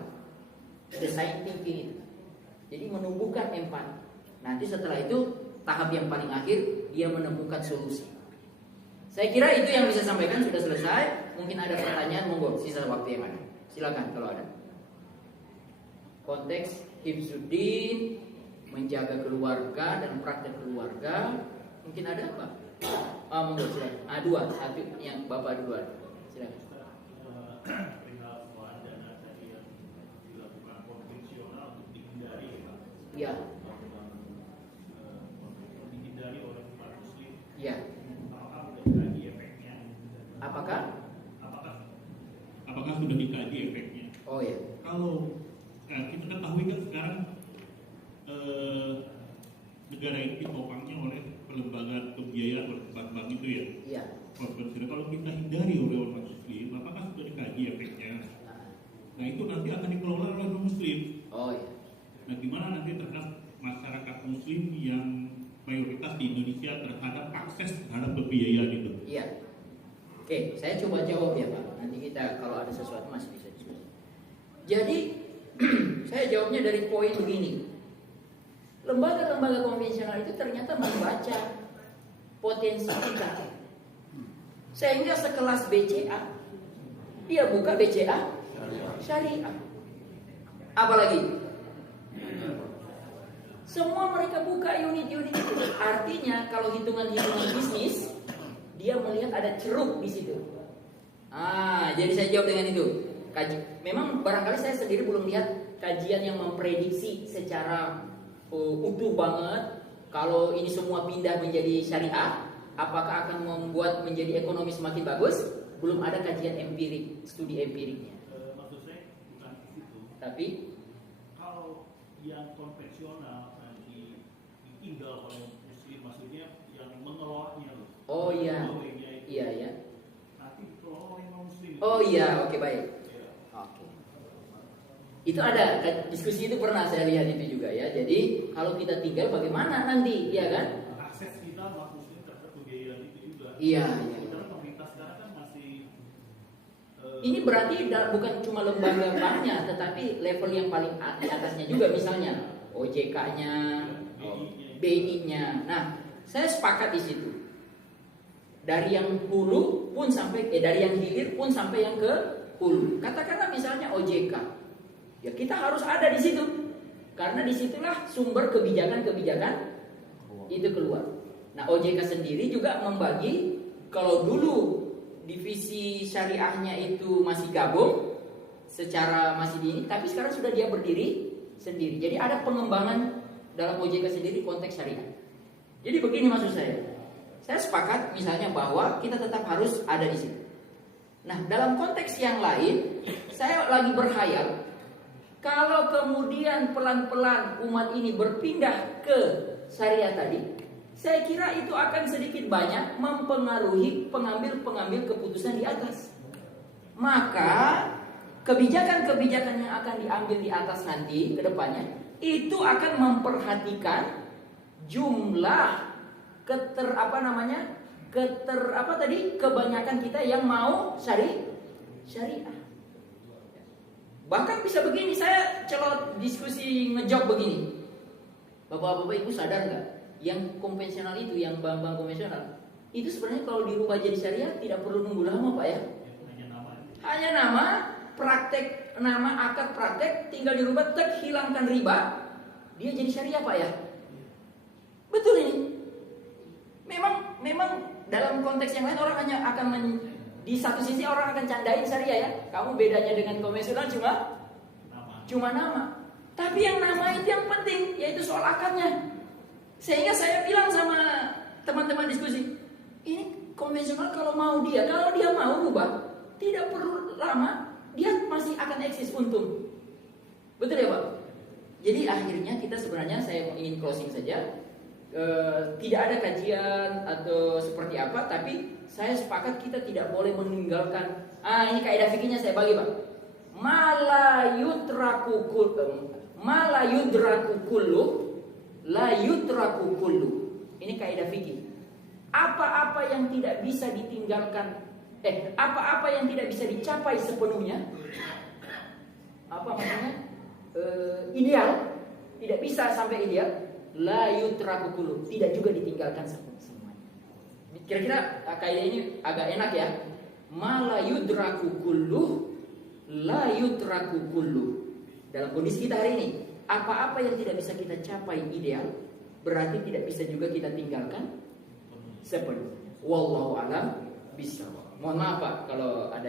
Design thinking itu. Jadi menumbuhkan empati. Nanti setelah itu tahap yang paling akhir dia menemukan solusi. Saya kira itu yang bisa sampaikan, sudah selesai. Mungkin ada pertanyaan, monggo sisa waktu yang ada. Silakan kalau ada. Konteks hifzuddin, menjaga keluarga dan praktek keluarga. Mungkin ada apa? Monggo silakan. Satu yang Bapak duluan. Silakan. Ya. Dihindari oleh umat muslim. Ya. Apakah sudah dikaji efeknya? Oh ya. Kalau kita ketahui kan sekarang negara ini ditopangnya oleh pelembagaan pembiayaan oleh bank-bank itu ya. Iya. Kalau kita hindari oleh umat muslim, apakah sudah dikaji efeknya? Nah itu nanti akan dikelola oleh non muslim. Oh iya. Nah gimana nanti terhadap masyarakat muslim yang mayoritas di Indonesia terhadap akses terhadap pembiayaan itu? Iya. Oke, saya coba jawab ya Pak. Nanti kita kalau ada sesuatu masih bisa diskusi. Jadi saya jawabnya dari poin begini. Lembaga-lembaga konvensional itu ternyata membaca potensi kita. Sehingga sekelas BCA, dia buka BCA Syariah. Apalagi semua mereka buka unit-unit itu. Artinya kalau hitungan-hitungan bisnis, dia melihat ada ceruk di situ. Jadi saya jawab dengan itu. Memang barangkali saya sendiri belum lihat kajian yang memprediksi secara utuh banget kalau ini semua pindah menjadi syariah, apakah akan membuat menjadi ekonomi semakin bagus? Belum ada kajian empirik, studi empiriknya. Maksud saya bukan di situ. Tapi kalau yang konvensional ditinggal oleh muslim, maksudnya yang mengelolanya loh. Oh iya. Iya ya. Nanti dikelola oleh non muslim. Oh iya, oke baik. Oke. Itu ada diskusi itu pernah saya lihat itu juga ya. Jadi kalau kita tinggal bagaimana nanti, ya kan? Akses kita non muslim terhadap pembiayaan itu juga. Iya. Karena pemerintah sekarang kan masih. Ini berarti bukan cuma lembaga banknya, tetapi level yang paling di atasnya juga, misalnya OJK-nya, BI-nya. Nah, saya sepakat di situ. Dari yang hulu pun sampai dari yang hilir pun sampai yang ke hulu. Katakanlah misalnya OJK, ya kita harus ada di situ, karena disitulah sumber kebijakan-kebijakan itu keluar. Nah OJK sendiri juga membagi, kalau dulu divisi syariahnya itu masih gabung secara masih dini, tapi sekarang sudah dia berdiri sendiri. Jadi ada pengembangan dalam OJK sendiri konteks syariah. Jadi begini maksud saya sepakat misalnya bahwa kita tetap harus ada di situ. Nah dalam konteks yang lain, saya lagi berkhayal kalau kemudian pelan-pelan umat ini berpindah ke syariah tadi, saya kira itu akan sedikit banyak mempengaruhi pengambil-pengambil keputusan di atas. Maka kebijakan-kebijakan yang akan diambil di atas nanti ke depannya itu akan memperhatikan jumlah kebanyakan kita yang mau syariah. Bahkan bisa begini, saya celot diskusi ngejok begini. Bapak-bapak ibu sadar nggak? Yang konvensional itu, yang bank-bank konvensional itu sebenarnya kalau dirubah jadi syariah tidak perlu nunggu lama Pak ya. Hanya nama, praktek, nama akad praktek tinggal dirubah, hilangkan riba, dia jadi syariah Pak ya. Betul ini. Memang dalam konteks yang lain orang hanya akan di satu sisi orang akan candain syariah ya. Kamu bedanya dengan konvensional cuma nama. Tapi yang nama itu yang penting, yaitu soal akarnya. Sehingga saya bilang sama teman-teman diskusi, ini konvensional kalau dia mau ubah, tidak perlu lama, dia masih akan eksis untung. Betul ya Pak? Jadi akhirnya kita sebenarnya saya ingin closing saja. Tidak ada kajian atau seperti apa, tapi saya sepakat kita tidak boleh meninggalkan. Ini kaidah fikihnya saya bagi Pak. Mala yudraku kullu, la yudraku kullu. Ini kaidah fikih. Apa-apa yang tidak bisa ditinggalkan, apa-apa yang tidak bisa dicapai sepenuhnya, apa maksudnya? Ideal, tidak bisa sampai ideal. La yutraku kullu, tidak juga ditinggalkan semuanya. Kira-kira kaidah ini agak enak ya. Ma la yudraku kullu, la yutraku kullu. Dalam kondisi kita hari ini, apa-apa yang tidak bisa kita capai ideal, berarti tidak bisa juga kita tinggalkan sepenuhnya. Wallahu a'lam bishawab. Mohon maaf Pak kalau ada